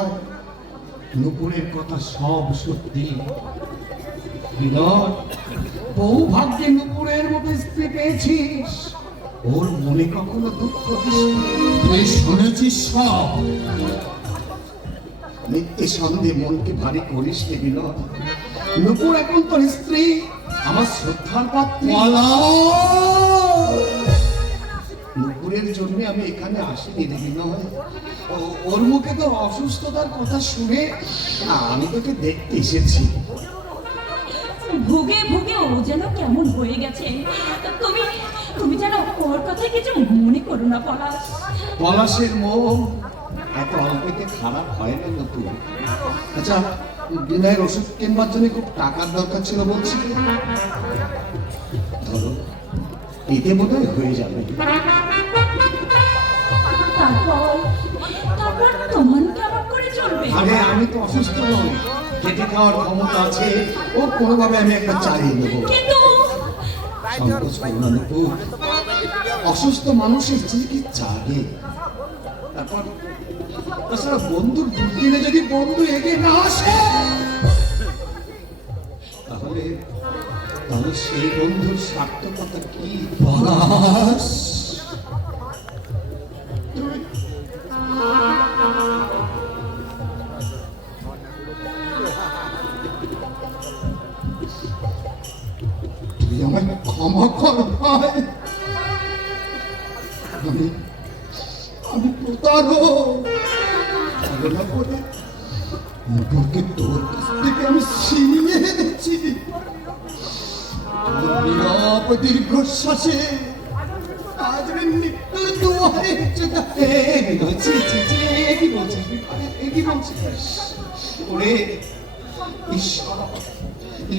বিনয় নুপুরের কথা সব সত্যি। বউ ভাগ্যে নুপুরের মতো স্ত্রী পেয়েছিস। ওর মনে কখনো দুঃখ তুই শুনেছিস সব? নিত্যে সন্ধে মনকে ভারী করিস রে বিনয়। নুপুর এখন তোর স্ত্রী। আমার শ্রদ্ধার পাত্রী। পালাও জন্য আমি এখানে আসিনি ও- ওর মুখে তো অসুস্থতার কথা শুনে আমি তোকে দেখতে এসেছি। ভুগে ভুগে ও যেন কেমন হয়ে গেছে। তুমি তুমি যেন ওর কথা কিছু মনে করো না পলাশ। পলাশের মন এত অল্পেতে খারাপ হয় না নতুন আচ্ছা বিনয়ের ওষুধ কিনবার জন্য খুব টাকার দরকার ছিল বলছি। ধরো এতে বোধ হয়ে যাবে। আরে আমি তো অসুস্থ নই। খেটে খাওয়ার ক্ষমতা আছে ও কোনোভাবে আমি একটা চালিয়ে নেব। অসুস্থ মানুষের চিকিৎসা আগে। তারপর তাছাড়া বন্ধুর দুর্দিনে যদি বন্ধু এগিয়ে না আসে তাহলে তাহলে সেই বন্ধুর সার্থকতা কি? তুই আমায় ক্ষমা কর ভাই আমি আমি প্রতারক ধারণা করে নটরকে তোর কাছ থেকে আমি ছিনিয়ে এনেছি নীরব দীর্ঘশ্বাসে আজ মৃত্যু দুয়ারে চলে এ, বিনয়, ছি, ছি, ছি, এ কি বলছিস বিনয়? এ কি বলছিস? ওরে,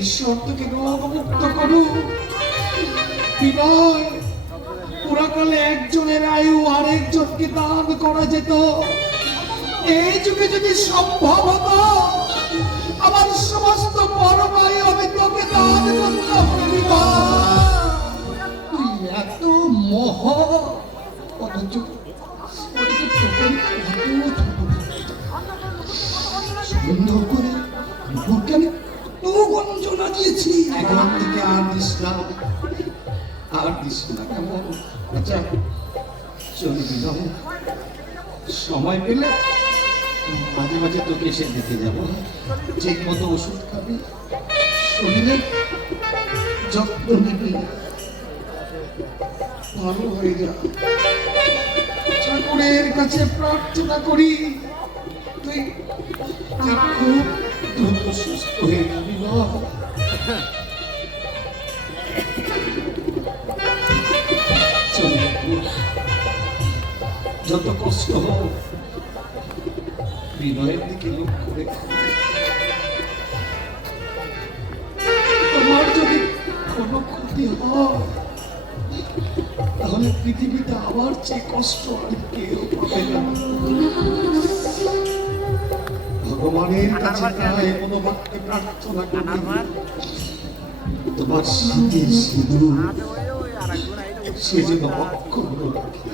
ঈশ্বর করুক বিনয়, পুরাকালে একজনের আয়ু আরেকজনকে দান করা যেত। এই যুগে যদি সম্ভব হতো, আমার সমস্ত বড় আমি তোকে দান করতাম তুই এত মোহ সুন্দর করে আচ্ছা সময় পেলে মাঝে মাঝে তোকে এসে দেখে যাব। ঠিক মতো ওষুধ খাবি, শরীরে যত্ন নিবি। ভালো হয়ে যা। ঠাকুরের কাছে প্রার্থনা করি, তুই খুব দ্রুত সুস্থ হয়ে যাবি। যত কষ্ট হোক বিনয়ের দিকে লক্ষ্য রেখো তোমার যদি কোনো ক্ষতি হয়, তাহলে পৃথিবীতে আমার চেয়ে কষ্ট আর কেউ পাবে না ভগবানের কাছে কোনো বাক্যে প্রার্থনা তোমার শীতের সিঁদুর সে যেন অক্ষুণ্ণ রাখে।